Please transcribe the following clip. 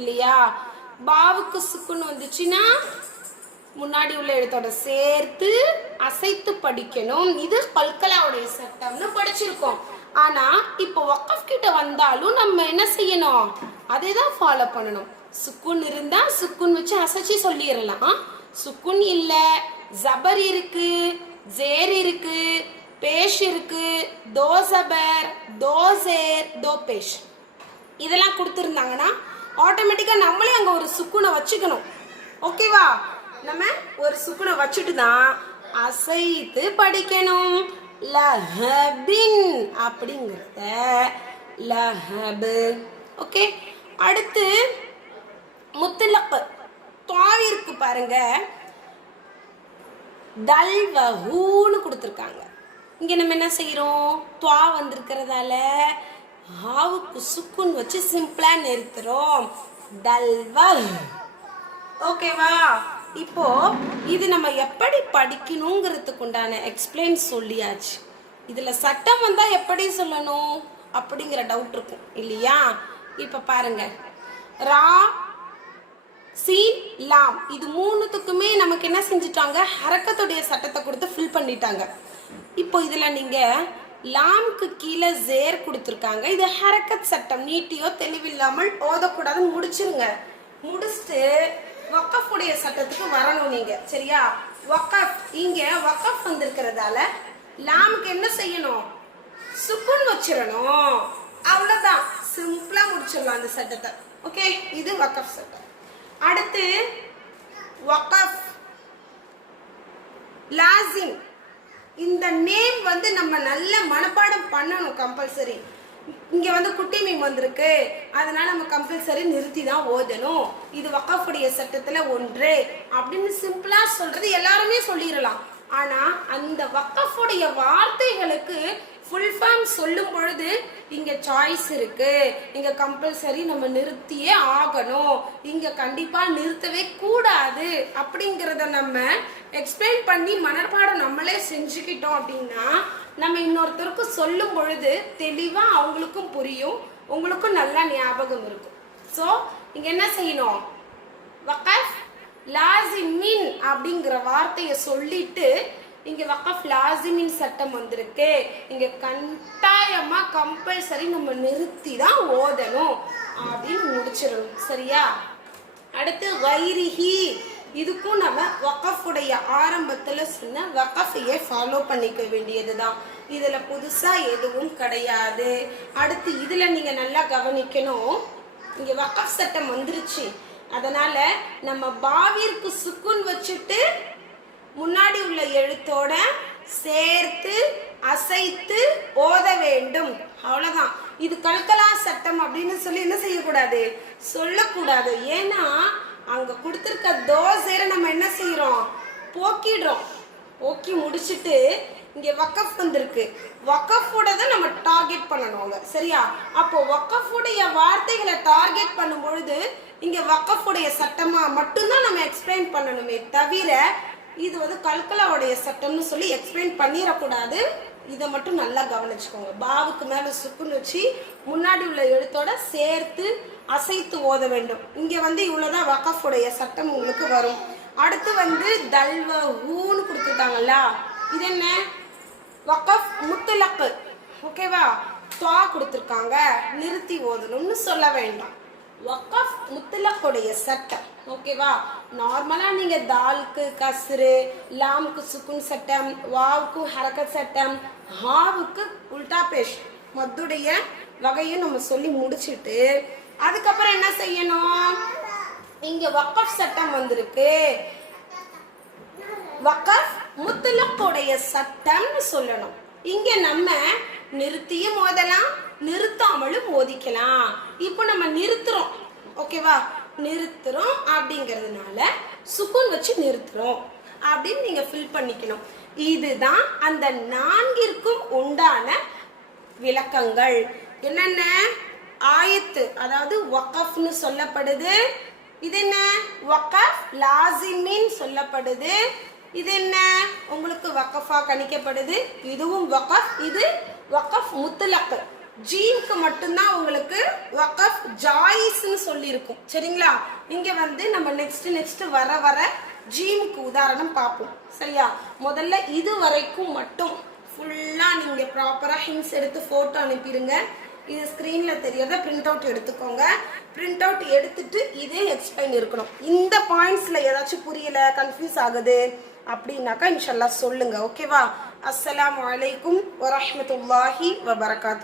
இல்லையா? பாவுக்கு சுக்குன்னு வந்துச்சுன்னா முன்னாடி உள்ள எழுத்தோட சேர்த்து அசைத்து படிக்கணும். இது கல்கலாவுடைய சட்டம்னு படிச்சிருக்கோம். ஆனா இப்போ வக்கஃப் கிட்ட வந்தாலும் நம்ம என்ன செய்யணும்? அதே தான் ஃபாலோ பண்ணணும். சுக்குன் இருந்தா சுக்குன் வச்சு அசைச்சு சொல்லிடலாம். சுக்குன் இல்ல, ஜபர் இருக்கு, ஜேர் இருக்கு, பேஷ் இருக்கு, தோ ஜபர், தோ ஜேர், தோ பேஷ் இதெல்லாம் கொடுத்துருந்தாங்கன்னா ஆட்டோமேட்டிக்காக நம்மளே அங்கே ஒரு சுக்குனை வச்சுக்கணும். ஓகேவா? நம்ம ஒரு சுக்குனை வச்சுட்டு தான் அசைத்து படிக்கணும். லஹபின் அப்படிங்கிறத லஹபு. ஓகே, அடுத்து முத்தலக் துவாவிற்கு பாருங்க, தல்வஹூன்னு கொடுத்துருக்காங்க. இங்கே நம்ம என்ன செய்கிறோம்? துவா வந்திருக்கிறதால ஹாவுக்கு சுக்குன் வச்சு சிம்பிளா நிறுத்துறோம். தல்வஹ். ஓகேவா? இப்போ இது நம்ம எப்படி படிக்கணுங்கிறதுக்கு உண்டான எக்ஸ்பிளைன் சொல்லியாச்சு. இதுல சட்டம் வந்தா எப்படி சொல்லணும் அப்படிங்கிற டவுட் இருக்கும் இல்லையா? இப்ப பாருங்க, ரா சீன் லாம் இது மூணுத்துக்குமே நமக்கு என்ன செஞ்சுட்டாங்க? ஹரக்கத்துடைய சட்டத்தை கொடுத்து ஃபில் பண்ணிட்டாங்க. இப்போ இதுல நீங்க லாம்க்கு கீழே ஜேர் கொடுத்துருக்காங்க. இது ஹரக்கத் சட்டம், நீட்டியோ தெளிவில்லாமல் ஓதக்கூடாதுன்னு முடிச்சிருங்க. முடிச்சுட்டு வக்கஃபுடைய சட்டத்துக்கு வரணும் நீங்க. சரியா? வக்கஃப் இங்க வக்கஃப் வந்திருக்கிறதால லாமுக்கு என்ன செய்யணும்? சுக்குன் வச்சிடணும். அவ்வளவுதான், சிம்பிளா முடிச்சிடலாம் அந்த சட்டத்தை. ஓகே, இது வக்கஃப் சட்டம். அடுத்து வக்கஃப் லாசிம். இந்த நேம் வந்து நம்ம நல்ல மனப்பாடம் பண்ணணும் கம்பல்சரி. இங்க வந்து குட்டி மீம் வந்திருக்கு, அதனால நம்ம கம்பல்சரி நிறுத்தி தான் ஓதணும். இது வக்கஃபுடைய சட்டத்துல ஒன்று அப்படின்னு சிம்பிளா சொல்றது எல்லாருமே சொல்லிடலாம். ஆனா அந்த வக்கஃபுடைய வார்த்தைகளுக்கு ஃபுல் ஃபார்ம் சொல்லும் பொழுது இங்க சாய்ஸ் இருக்கு. இங்க கம்பல்சரி நம்ம நிறுத்தியே ஆகணும், இங்க கண்டிப்பா நிறுத்தவே கூடாது அப்படிங்கிறத நம்ம எக்ஸ்பிளைன் பண்ணி மனப்பாடம் நம்மளே செஞ்சுக்கிட்டோம் அப்படின்னா நம்ம இன்னொருத்தருக்கு சொல்லும் பொழுது தெளிவா அவங்களுக்கும் புரியும், உங்களுக்கும் நல்லா ஞாபகம் இருக்கும். ஸோ இங்க என்ன செய்யணும்? வக்கஃப் லாசிமின் அப்படிங்கிற வார்த்தையை சொல்லிட்டு இங்க வக்கஃப் லாசிமின் சட்டம் வந்திருக்கு. இங்க கட்டாயமா கம்பல்சரி நம்ம நிறுத்தி தான் ஓதணும் அப்படின்னு முடிச்சிடணும். சரியா? அடுத்து வைரிஹி, இதுக்கும் நம்ம வக்கஃபுடைய ஆரம்பத்துல சொன்ன வக்கஃபையே ஃபாலோ பண்ணிக்க வேண்டியதுதான். இதுல புதுசா எதுவும் கிடையாது. அடுத்து இதுல நீங்க நல்லா கவனிக்கணும், இங்க வக்கஃப் சட்டம் வந்துருச்சு. அதனால நம்ம பாவிற்கு சுக்குன் வச்சுட்டு முன்னாடி உள்ள எழுத்தோட சேர்த்து அசைத்து ஓத வேண்டும். அவ்வளவுதான். இது கல்கலா சட்டம் அப்படின்னு சொல்லி என்ன செய்யக்கூடாது? சொல்லக்கூடாது. ஏன்னா அங்க கொடுத்திருக்க தோசைரை நம்ம என்ன செய்யறோம்? போக்கிடுறோம். போக்கி முடிச்சுட்டு இங்க வக்கஃப் வந்திருக்கு, வக்கஃபோட தான் நம்ம டார்கெட் பண்ணணும். சரியா? அப்போ வக்கஃபுடைய வார்த்தைகளை டார்கெட் பண்ணும் பொழுது இங்க வக்கஃபுடைய சட்டமா மட்டும்தான் நம்ம எக்ஸ்பிளைன் பண்ணணுமே தவிர இது வந்து கல்கலாவுடைய சட்டம்னு சொல்லி எக்ஸ்பிளைன் பண்ணிடக்கூடாது. இதை மட்டும் நல்லா கவனிச்சுக்கோங்க. பாவுக்கு மேல சுக்குன்னு வச்சு முன்னாடி உள்ள எழுத்தோட சேர்த்து அசைத்து ஓத வேண்டும். இங்க வந்து இவ்வளவுதான் வக்கஃபுடைய சட்டம் உங்களுக்கு வரும். அடுத்து வந்து தல்வஹூன்னு கொடுத்துட்டாங்கல்ல, இது என்ன? வக்கஃப் முத்தலக். ஓகேவா? துவா கொடுத்துருக்காங்க, நிறுத்தி ஓதணும்னு சொல்ல வேண்டாம். வக்கஃப் முத்தலக்குடைய சட்டம். ஓகேவா? நார்மலா நீங்க தால்க்கு கஸ்ரு, லாம்க்கு சுக்குன் சட்டம், வாவுக்கு ஹரக்கத் சட்டம், ஹாவுக்கு உல்டா பேஷ் மத்துடைய வகையும் நம்ம சொல்லி முடிச்சுட்டு அதுக்கப்புறம் என்ன செய்யணும்? இங்க வக்கஃப் சட்டம் வந்திருக்கு, வக்கஃப் முத்தலக்குடைய சட்டம்னு சொல்லணும். இங்க நம்ம நிறுத்தியும் ஓதலாம், நிறுத்தாமலும் ஓதிக்கலாம். இப்போ நம்ம நிறுத்துறோம். ஓகேவா? நிறுத்துறோம் அப்படிங்கிறதுனால சுக்குன் வச்சு நிறுத்துறோம் அப்படின்னு நீங்க ஃபில் பண்ணிக்கணும். இதுதான் அந்த நான்கிற்கும் உண்டான விளக்கங்கள். என்னென்ன? ஆயத்து, அதாவது வக்கஃப்னு சொல்லப்படுது. இது என்ன? வக்கஃப் லாசிமின் சொல்லப்படுது. இது என்ன? உங்களுக்கு வக்கஃபா கணிக்கப்படுது. இதுவும் வக்கஃப், இது வக்கஃப் முத்தலக். ஜீம்க்கு மட்டும்தான் உங்களுக்கு வகஃப் ஜாயிஸ்ன்னு சொல்லியிருக்கும். சரிங்களா? இங்கே வந்து நம்ம நெக்ஸ்ட் வர ஜீம்க்கு உதாரணம் பார்ப்போம். சரியா? முதல்ல இது வரைக்கும் மட்டும் ஃபுல்லாக நீங்கள் ப்ராப்பராக ஹிண்ட்ஸ் எடுத்து ஃபோட்டோ அனுப்பிடுங்க. இது ஸ்க்ரீனில் தெரியறத பிரிண்ட் அவுட் எடுத்துக்கோங்க. பிரிண்ட் அவுட் எடுத்துட்டு இதே எக்ஸ்பிளைன் இருக்கணும். இந்த பாயிண்ட்ஸில் ஏதாச்சும் புரியல, கன்ஃபியூஸ் ஆகுது அப்படின்னாக்கா இன்ஷால்லா சொல்லுங்க. ஓகேவா? அஸ்ஸலாமு அலைக்கும் வரஹ்மத்துல்லாஹி வபரகாத்து.